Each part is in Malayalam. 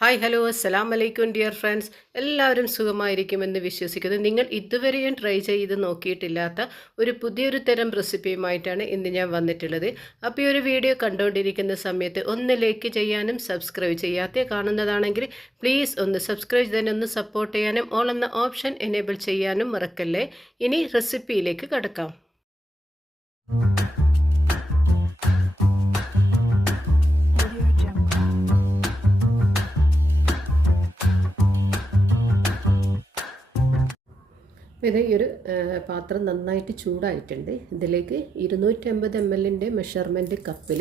ഹായ് ഹലോ അസ്സലാം വലൈക്കും ഡിയർ ഫ്രണ്ട്സ് എല്ലാവരും സുഖമായിരിക്കുമെന്ന് വിശ്വസിക്കുന്നു. നിങ്ങൾ ഇതുവരെയും ട്രൈ ചെയ്ത് നോക്കിയിട്ടില്ലാത്ത ഒരു പുതിയൊരു തരം റെസിപ്പിയുമായിട്ടാണ് ഇന്ന് ഞാൻ വന്നിട്ടുള്ളത്. അപ്പോൾ ഈ ഒരു വീഡിയോ കണ്ടുകൊണ്ടിരിക്കുന്ന സമയത്ത് ഒന്ന് ലൈക്ക് ചെയ്യാനും സബ്സ്ക്രൈബ് ചെയ്യാത്ത കാണുന്നതാണെങ്കിൽ പ്ലീസ് ഒന്ന് സബ്സ്ക്രൈബ് തന്നെ ഒന്ന് സപ്പോർട്ട് ചെയ്യാനും ഓൾ എന്ന ഓപ്ഷൻ എനേബിൾ ചെയ്യാനും മറക്കല്ലേ? ഇനി റെസിപ്പിയിലേക്ക് കടക്കാം. ഇത് ഈ ഒരു പാത്രം നന്നായിട്ട് ചൂടായിട്ടുണ്ട്. ഇതിലേക്ക് ഇരുന്നൂറ്റമ്പത് എം എല്ലിന്റെ മെഷർമെന്റ് കപ്പിൽ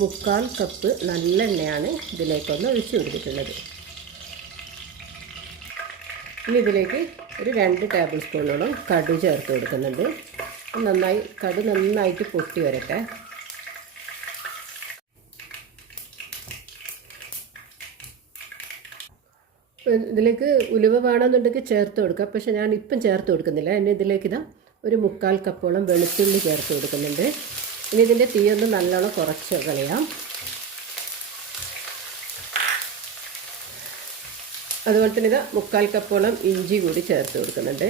മുക്കാൽ കപ്പ് നല്ലെണ്ണയാണ് ഇതിലേക്കൊന്ന് ഒഴിച്ചു കൊടുത്തിട്ടുള്ളത്. ഇനി ഇതിലേക്ക് ഒരു രണ്ട് ടേബിൾ സ്പൂണോളം കടു ചേർത്ത് കൊടുക്കുന്നുണ്ട്. നന്നായി കടു നന്നായിട്ട് പൊട്ടി വരട്ടെ. ഇതിലേക്ക് ഉലുവ വേണമെന്നുണ്ടെങ്കിൽ ചേർത്ത് കൊടുക്കാം. പക്ഷെ ഞാൻ ഇപ്പം ചേർത്ത് കൊടുക്കുന്നില്ല. എന്നെ ഇതിലേക്ക് ഇതാ ഒരു മുക്കാൽ കപ്പോളം വെളുത്തുള്ളി ചേർത്ത് കൊടുക്കുന്നുണ്ട്. ഇനി ഇതിന്റെ ഒന്ന് നല്ലോണം കുറച്ച് കളയാം. അതുപോലെ തന്നെ ഇതാ മുക്കാൽ കപ്പോളം ഇഞ്ചി കൂടി ചേർത്ത് കൊടുക്കുന്നുണ്ട്.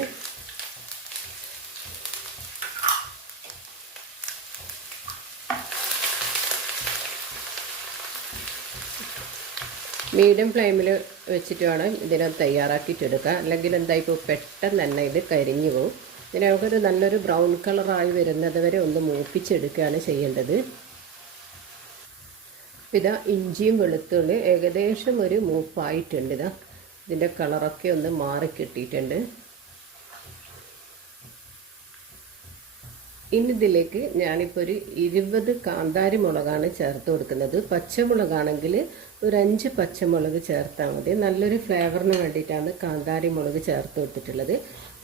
മീഡിയം ഫ്ലെയിമിൽ വെച്ചിട്ട് വേണം ഇതിനെ തയ്യാറാക്കിയിട്ടെടുക്കുക. അല്ലെങ്കിൽ എന്താ ഇപ്പോൾ പെട്ടെന്ന് തന്നെ ഇത് കരിഞ്ഞു പോകും ഇതിനെ നമുക്കൊരു നല്ലൊരു ബ്രൗൺ കളറായി വരുന്നത് വരെ ഒന്ന് മൂപ്പിച്ചെടുക്കുകയാണ് ചെയ്യേണ്ടത്. ഇതാ ഇഞ്ചിയും വെളുത്തുള്ളി ഏകദേശം ഒരു മൂപ്പായിട്ടുണ്ട്. ഇതാ ഇതിന്റെ കളറൊക്കെ ഒന്ന് മാറി കിട്ടിയിട്ടുണ്ട്. ഇനി ഇതിലേക്ക് ഞാനിപ്പോൾ ഒരു ഇരുപത് കാന്താരി മുളകാണ് ചേർത്ത് കൊടുക്കുന്നത്. പച്ചമുളകാണെങ്കിൽ ഒരു അഞ്ച് പച്ചമുളക് ചേർത്താൽ മതി. നല്ലൊരു ഫ്ലേവറിന് വേണ്ടിയിട്ടാണ് കാന്താരി മുളക് ചേർത്ത് കൊടുത്തിട്ടുള്ളത്.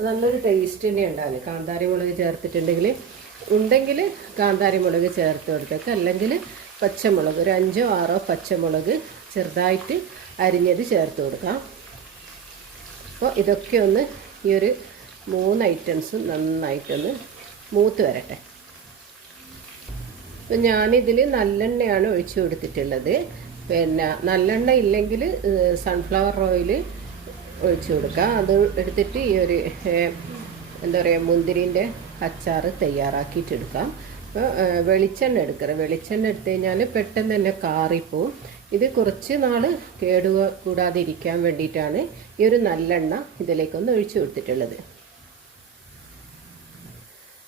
നല്ലൊരു ടേസ്റ്റ് തന്നെ ഉണ്ടാവില്ല കാന്താരി മുളക് ചേർത്തിട്ടുണ്ടെങ്കിൽ ഉണ്ടെങ്കിൽ കാന്താരി മുളക് ചേർത്ത് കൊടുത്തേക്ക്. അല്ലെങ്കിൽ പച്ചമുളക് ഒരു അഞ്ചോ ആറോ പച്ചമുളക് ചെറുതായിട്ട് അരിഞ്ഞത് ചേർത്ത് കൊടുക്കാം. അപ്പോൾ ഇതൊക്കെ ഒന്ന് ഈ ഒരു മൂന്ന് ഐറ്റംസും നന്നായിട്ടൊന്ന് മൂത്ത് വരട്ടെ. അപ്പം ഞാനിതിൽ നല്ലെണ്ണയാണ് ഒഴിച്ചു കൊടുത്തിട്ടുള്ളത്. പിന്നെ നല്ലെണ്ണ ഇല്ലെങ്കിൽ സൺഫ്ലവർ ഓയിൽ ഒഴിച്ചു കൊടുക്കുക. അത് എടുത്തിട്ട് ഈ ഒരു എന്താ പറയുക മുന്തിരിന്റെ അച്ചാർ തയ്യാറാക്കിയിട്ടെടുക്കാം അപ്പോൾ വെളിച്ചെണ്ണ എടുക്കുക. വെളിച്ചെണ്ണ എടുത്തു കഴിഞ്ഞാൽ പെട്ടെന്ന് തന്നെ കാറിപ്പോവും. ഇത് കുറച്ച് നാൾ കേടുക കൂടാതിരിക്കാൻ വേണ്ടിയിട്ടാണ് ഈ ഒരു നല്ലെണ്ണ ഇതിലേക്കൊന്ന് ഒഴിച്ചു കൊടുത്തിട്ടുള്ളത്.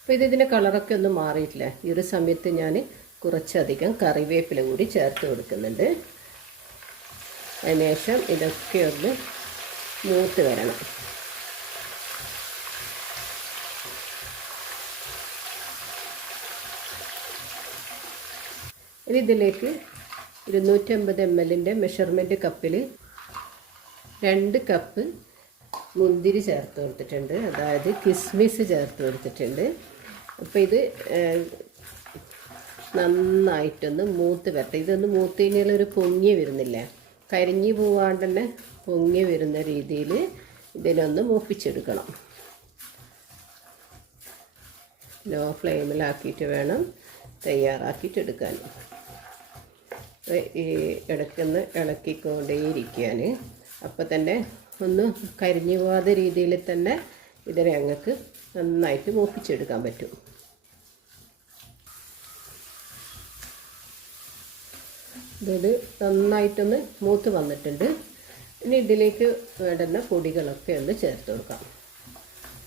അപ്പോൾ ഇത് ഇതിന്റെ കളറൊക്കെ ഒന്നും മാറിയിട്ടില്ല? ഈ ഒരു സമയത്ത് ഞാൻ കുറച്ചധികം കറിവേപ്പില കൂടി ചേർത്ത് കൊടുക്കുന്നുണ്ട്. അതിനുശേഷം ഇതൊക്കെ ഒന്ന് മൂത്ത് വരണം. ഇതിലേക്ക് ഇരുന്നൂറ്റമ്പത് എം എല്ലിന്റെ മെഷർമെന്റ് കപ്പിൽ രണ്ട് കപ്പ് മുന്തിരി ചേർത്ത് കൊടുത്തിട്ടുണ്ട്. അതായത് കിസ്മിസ് ചേർത്ത് കൊടുത്തിട്ടുണ്ട്. അപ്പോൾ ഇത് നന്നായിട്ടൊന്ന് മൂത്ത് വരട്ടെ. ഇതൊന്ന് മൂത്ത് കഴിഞ്ഞാൽ ഒരു പൊങ്ങി വരുന്നില്ല? കരിഞ്ഞു പോവാണ്ട് തന്നെ പൊങ്ങി വരുന്ന രീതിയിൽ ഇതിനൊന്ന് മൂപ്പിച്ചെടുക്കണം. ലോ ഫ്ലെയിമിലാക്കിയിട്ട് വേണം തയ്യാറാക്കിയിട്ടെടുക്കാൻ. ഈ ഇടയ്ക്കൊന്ന് ഇളക്കിക്കൊണ്ടേയിരിക്കാൻ അപ്പോൾ തന്നെ ഒന്ന് കരിഞ്ഞു പോകാത്ത രീതിയിൽ തന്നെ ഇതിനെ ഞങ്ങൾക്ക് നന്നായിട്ട് മൂപ്പിച്ചെടുക്കാൻ പറ്റും. ഇതിൽ നന്നായിട്ടൊന്ന് മൂത്ത് വന്നിട്ടുണ്ട്. ഇനി ഇതിലേക്ക് വേണ്ടുന്ന പൊടികളൊക്കെ ഒന്ന് ചേർത്ത് കൊടുക്കാം.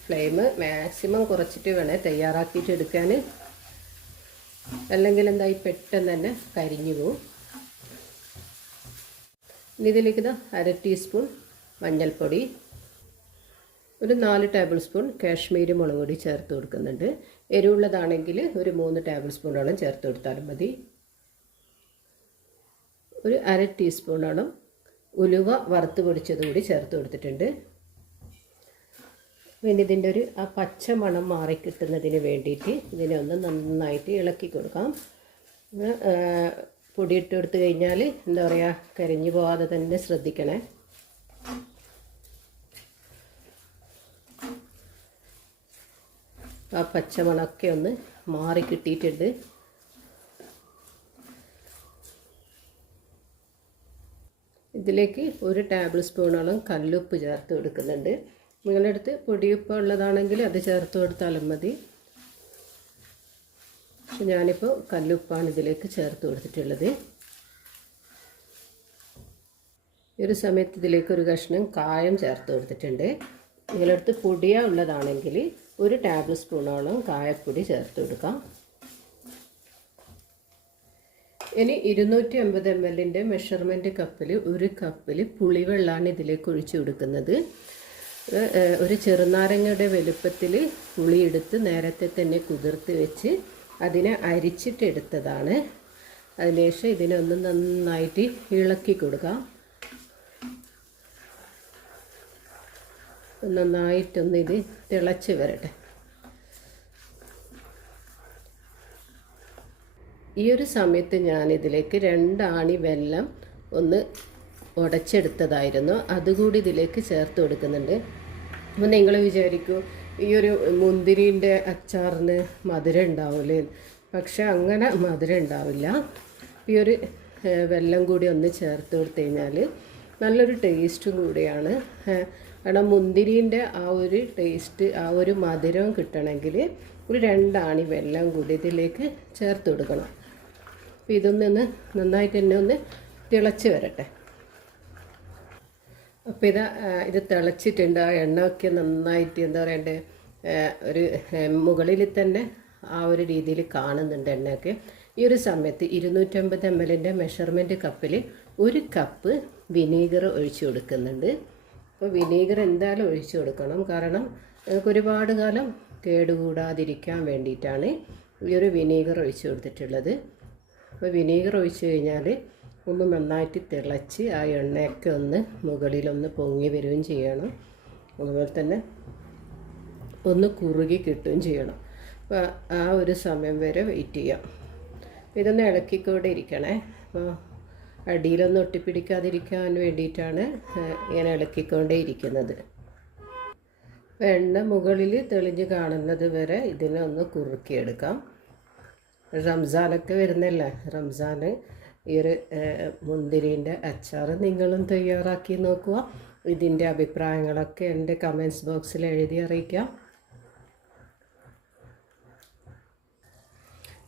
ഫ്ലെയിം മാക്സിമം കുറച്ചിട്ട് വേണേൽ തയ്യാറാക്കിയിട്ട് എടുക്കാൻ അല്ലെങ്കിൽ എന്തായി പെട്ടെന്ന് തന്നെ കരിഞ്ഞു പോവും. ഇനി ഇതിലേക്ക് ഇതാ അര ടീസ്പൂൺ മഞ്ഞൾപ്പൊടി ഒരു നാല് ടേബിൾ സ്പൂൺ കാശ്മീരി മുളക് പൊടി ചേർത്ത് കൊടുക്കുന്നുണ്ട്. എരിവുള്ളതാണെങ്കിൽ ഒരു മൂന്ന് ടേബിൾ സ്പൂണോളം ചേർത്ത് കൊടുത്താലും മതി. ഒരു അര ടീസ്പൂണോളം ഉലുവ വറുത്ത് പൊടിച്ചത് കൂടി ചേർത്ത് കൊടുത്തിട്ടുണ്ട്. പിന്നെ ഇതിന്റെ ഒരു ആ പച്ച മണം മാറി കിട്ടുന്നതിന് വേണ്ടിയിട്ട് ഇതിനെ ഒന്ന് നന്നായിട്ട് ഇളക്കി കൊടുക്കാം. പൊടിയിട്ട് കൊടുത്തു കഴിഞ്ഞാൽ എന്താ പറയുക കരിഞ്ഞു പോകാതെ തന്നെ ശ്രദ്ധിക്കണേ. ആ പച്ചമണമൊക്കെ ഒന്ന് മാറി കിട്ടിയിട്ടുണ്ട്. ഇതിലേക്ക് ഒരു ടേബിൾ സ്പൂണോളം കല്ലുപ്പ് ചേർത്ത് കൊടുക്കുന്നുണ്ട്. നിങ്ങളുടെ അടുത്ത് പൊടിയുപ്പ് ഉള്ളതാണെങ്കിൽ അത് ചേർത്ത് കൊടുത്താലും മതി. പക്ഷെ ഞാനിപ്പോൾ കല്ലുപ്പാണ് ഇതിലേക്ക് ചേർത്ത് കൊടുത്തിട്ടുള്ളത്. ഈ ഒരു സമയത്ത് ഇതിലേക്ക് ഒരു കഷ്ണം കായം ചേർത്ത് കൊടുത്തിട്ടുണ്ട്. നിങ്ങളുടെ അടുത്ത് പൊടിയ ഉള്ളതാണെങ്കിൽ ഒരു ടേബിൾ സ്പൂണോളം കായപ്പൊടി ചേർത്ത് കൊടുക്കാം. ഇനി ഇരുന്നൂറ്റി അമ്പത് എം എല്ലിന്റെ മെഷർമെന്റ് കപ്പിൽ ഒരു കപ്പിൽ പുളിവെള്ളമാണ് ഇതിലേക്ക് ഒഴിച്ചു കൊടുക്കുന്നത്. ഒരു ചെറുനാരങ്ങയുടെ വലുപ്പത്തിൽ പുളിയെടുത്ത് നേരത്തെ തന്നെ കുതിർത്ത് വെച്ച് അതിനെ അരിച്ചിട്ടെടുത്തതാണ് അതിനുശേഷം ഇതിനൊന്ന് നന്നായിട്ട് ഇളക്കി കൊടുക്കാം. നന്നായിട്ടൊന്ന് ഇത് തിളച്ച് വരട്ടെ. ഈ ഒരു സമയത്ത് ഞാനിതിലേക്ക് രണ്ടാണി വെല്ലം ഒന്ന് ഉടച്ചെടുത്തതായിരുന്നു. അതുകൂടി ഇതിലേക്ക് ചേർത്ത് കൊടുക്കുന്നുണ്ട്. അപ്പോൾ നിങ്ങൾ വിചാരിക്കൂ ഈ ഒരു മുന്തിരിന്റെ അച്ചാറിന് മധുരം ഉണ്ടാവില്ലേ പക്ഷെ അങ്ങനെ മധുരം ഉണ്ടാവില്ല. ഈ ഒരു വെല്ലം കൂടി ഒന്ന് ചേർത്ത് കൊടുത്തു കഴിഞ്ഞാൽ നല്ലൊരു ടേസ്റ്റും കൂടിയാണ്. കാരണം മുന്തിരിന്റെ ആ ഒരു ടേസ്റ്റ് ആ ഒരു മധുരം കിട്ടണമെങ്കിൽ ഒരു രണ്ടാണി വെള്ളം കൂടി ഇതിലേക്ക് ചേർത്ത് കൊടുക്കണം. അപ്പോൾ ഇതൊന്നൊന്ന് നന്നായിട്ട് തന്നെ ഒന്ന് തിളച്ച് വരട്ടെ. അപ്പോൾ ഇത് ഇത് തിളച്ചിട്ടുണ്ട്. ആ എണ്ണയൊക്കെ നന്നായിട്ട് എന്താ പറയണ്ടേ ഒരു മുകളിൽ തന്നെ ആ ഒരു രീതിയിൽ കാണുന്നുണ്ട് എണ്ണയൊക്കെ. ഈ ഒരു സമയത്ത് ഇരുന്നൂറ്റമ്പത് എം എല്ലിന്റെ മെഷർമെന്റ് കപ്പിൽ ഒരു കപ്പ് വിനീഗർ ഒഴിച്ചു കൊടുക്കുന്നുണ്ട്. അപ്പോൾ വിനീഗർ എന്തായാലും ഒഴിച്ചു കൊടുക്കണം. കാരണം നമുക്ക് ഒരുപാട് കാലം കേടുകൂടാതിരിക്കാൻ വേണ്ടിയിട്ടാണ് ഈ ഒരു വിനീഗർ ഒഴിച്ചു കൊടുത്തിട്ടുള്ളത്. അപ്പോൾ വിനീഗർ ഒഴിച്ച് കഴിഞ്ഞാൽ ഒന്ന് നന്നായിട്ട് തിളച്ച് ആ എണ്ണയൊക്കെ ഒന്ന് മുകളിലൊന്ന് പൊങ്ങി വരികയും ചെയ്യണം. അതുപോലെ തന്നെ ഒന്ന് കുറുകി കിട്ടുകയും ചെയ്യണം. അപ്പോൾ ആ ഒരു സമയം വരെ വെയിറ്റ് ചെയ്യാം. ഇതൊന്ന് ഇളക്കിക്കൂടെ ഇരിക്കണേ. അപ്പോൾ അടിയിലൊന്നും ഒട്ടിപ്പിടിക്കാതിരിക്കാൻ വേണ്ടിയിട്ടാണ് ഇങ്ങനെ ഇളക്കിക്കൊണ്ടേ ഇരിക്കുന്നത്. എണ്ണ മുകളിൽ തെളിഞ്ഞ് കാണുന്നത് വരെ ഇതിനെ ഒന്ന് കുറുക്കിയെടുക്കാം. റംസാനൊക്കെ വരുന്നല്ലേ? റംസാൻ ഈ ഒരു മുന്തിരിന്റെ അച്ചാർ നിങ്ങളും തയ്യാറാക്കി നോക്കുക. ഇതിന്റെ അഭിപ്രായങ്ങളൊക്കെ എന്റെ കമൻസ് ബോക്സിൽ എഴുതി അറിയിക്കാം.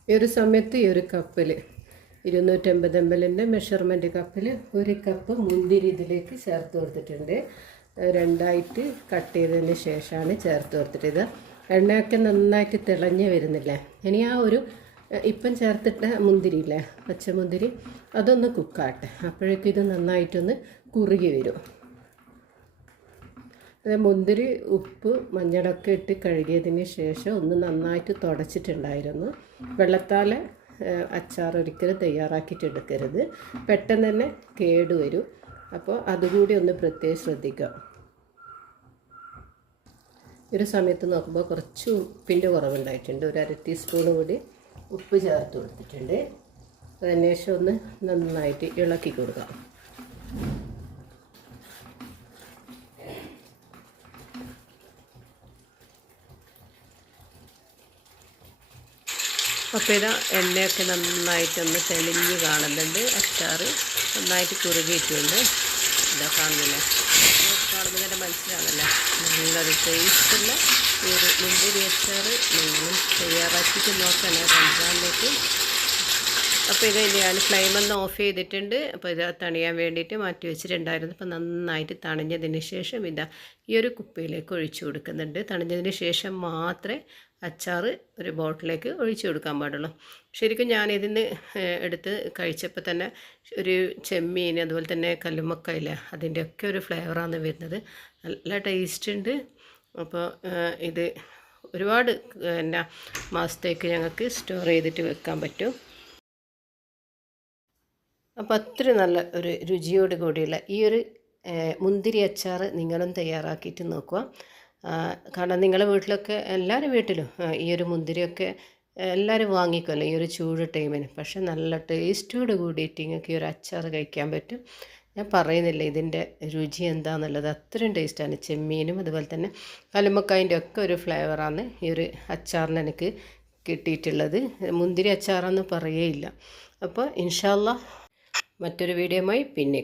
ഈ ഒരു സമയത്ത് ഈ ഒരു കപ്പിൽ ഇരുന്നൂറ്റമ്പത് എം മെഷർമെന്റ് കപ്പിൽ ഒരു കപ്പ് മുന്തിരി ഇതിലേക്ക് ചേർത്ത് കൊടുത്തിട്ടുണ്ട്. രണ്ടായിട്ട് കട്ട് ചെയ്തതിന് ശേഷമാണ് ചേർത്ത് കൊടുത്തിട്ടത്. എണ്ണയൊക്കെ നന്നായിട്ട് തിളഞ്ഞ് വരുന്നില്ലേ? ഇനി ആ ഒരു ഇപ്പം ചേർത്തിട്ട മുന്തിരി ഇല്ലേ പച്ചമുന്തിരി. അതൊന്ന് കുക്കാട്ടെ അപ്പോഴേക്കും ഇത് നന്നായിട്ടൊന്ന് കുറുകി വരും. മുന്തിരി ഉപ്പ് മഞ്ഞളൊക്കെ ഇട്ട് കഴുകിയതിന് ശേഷം ഒന്ന് നന്നായിട്ട് തുടച്ചിട്ടുണ്ടായിരുന്നു. വെള്ളത്താൽ അച്ചാർ ഒരിക്കലും തയ്യാറാക്കിയിട്ട് എടുക്കരുത് പെട്ടെന്ന് തന്നെ കേടുവരും അപ്പോൾ അതുകൂടി ഒന്ന് പ്രത്യേകം ശ്രദ്ധിക്കാം. ഒരു സമയത്ത് നോക്കുമ്പോൾ കുറച്ച് ഉപ്പിന്റെ കുറവുണ്ടായിട്ടുണ്ട്. ഒരു അര ടീസ്പൂൺ കൂടി ഉപ്പ് ചേർത്ത് കൊടുത്തിട്ടുണ്ട്. അതിനുശേഷം ഒന്ന് നന്നായിട്ട് ഇളക്കി കൊടുക്കാം. അപ്പോൾ ഇതാ എണ്ണയൊക്കെ നന്നായിട്ടൊന്ന് തെളിഞ്ഞ് കാണുന്നുണ്ട്. അച്ചാർ നന്നായിട്ട് കുറുകിയിട്ടുണ്ട്. ഇതാ കാണുന്നില്ലേ? കാണുമ്പോൾ തന്നെ മനസ്സിലാണല്ലേ? നല്ലൊരു ടേസ്റ്റുള്ള ഈ അച്ചാർ നിങ്ങളും തയ്യാറാക്കിയിട്ട് നോക്കണേ റംസാനിലേക്ക്. അപ്പോൾ ഇത് ഞാൻ ഫ്ലെയിം ഒന്ന് ഓഫ് ചെയ്തിട്ടുണ്ട്. അപ്പോൾ ഇത് തണിയാൻ വേണ്ടിയിട്ട് മാറ്റി വെച്ചിട്ടുണ്ടായിരുന്നു. അപ്പോൾ നന്നായിട്ട് തണിഞ്ഞതിന് ശേഷം ഇതാ ഈ ഒരു കുപ്പിയിലേക്ക് ഒഴിച്ചു കൊടുക്കുന്നുണ്ട്. തണിഞ്ഞതിന് ശേഷം മാത്രമേ അച്ചാർ ഒരു ബോട്ടിലേക്ക് ഒഴിച്ചു കൊടുക്കാൻ പാടുള്ളൂ. ശരിക്കും ഞാൻ ഇതിന് എടുത്ത് കഴിച്ചപ്പോൾ തന്നെ ഒരു ചെമ്മീൻ അതുപോലെ തന്നെ കല്ലുമക്കയില്ല അതിന്റെയൊക്കെ ഒരു ഫ്ലേവറാണ് വരുന്നത്. നല്ല ടേസ്റ്റ് ഉണ്ട്. അപ്പോൾ ഇത് ഒരുപാട് എന്നാ മാസത്തേക്ക് ഞങ്ങൾക്ക് സ്റ്റോർ ചെയ്തിട്ട് വെക്കാൻ പറ്റും. അപ്പോൾ അത്ര നല്ല ഒരു രുചിയോട് കൂടിയുള്ള ഈ ഒരു മുന്തിരി അച്ചാർ നിങ്ങളും തയ്യാറാക്കിയിട്ട് നോക്കുക. കാരണം നിങ്ങളുടെ വീട്ടിലൊക്കെ എല്ലാവരും വീട്ടിലും ഈ ഒരു മുന്തിരിയൊക്കെ എല്ലാവരും വാങ്ങിക്കുമല്ലോ ഈ ഒരു ചൂട് ടൈമിന് പക്ഷേ നല്ല ടേസ്റ്റോട് കൂടിയിട്ട് നിങ്ങൾക്ക് ഈ ഒരു അച്ചാർ കഴിക്കാൻ പറ്റും. ഞാൻ പറയുന്നില്ല ഇതിന്റെ രുചി എന്താണെന്നുള്ളത് അത്രയും ടേസ്റ്റാണ് ചെമ്മീനും അതുപോലെ തന്നെ കലുമക്കായന്റെ ഒക്കെ ഒരു ഫ്ലേവറാണ് ഈ ഒരു അച്ചാറിന് എനിക്ക് കിട്ടിയിട്ടുള്ളത്. മുന്തിരി അച്ചാറെന്ന് പറയേയില്ല. അപ്പോൾ ഇൻഷാല്ല മറ്റൊരു വീഡിയോയുമായി പിന്നെ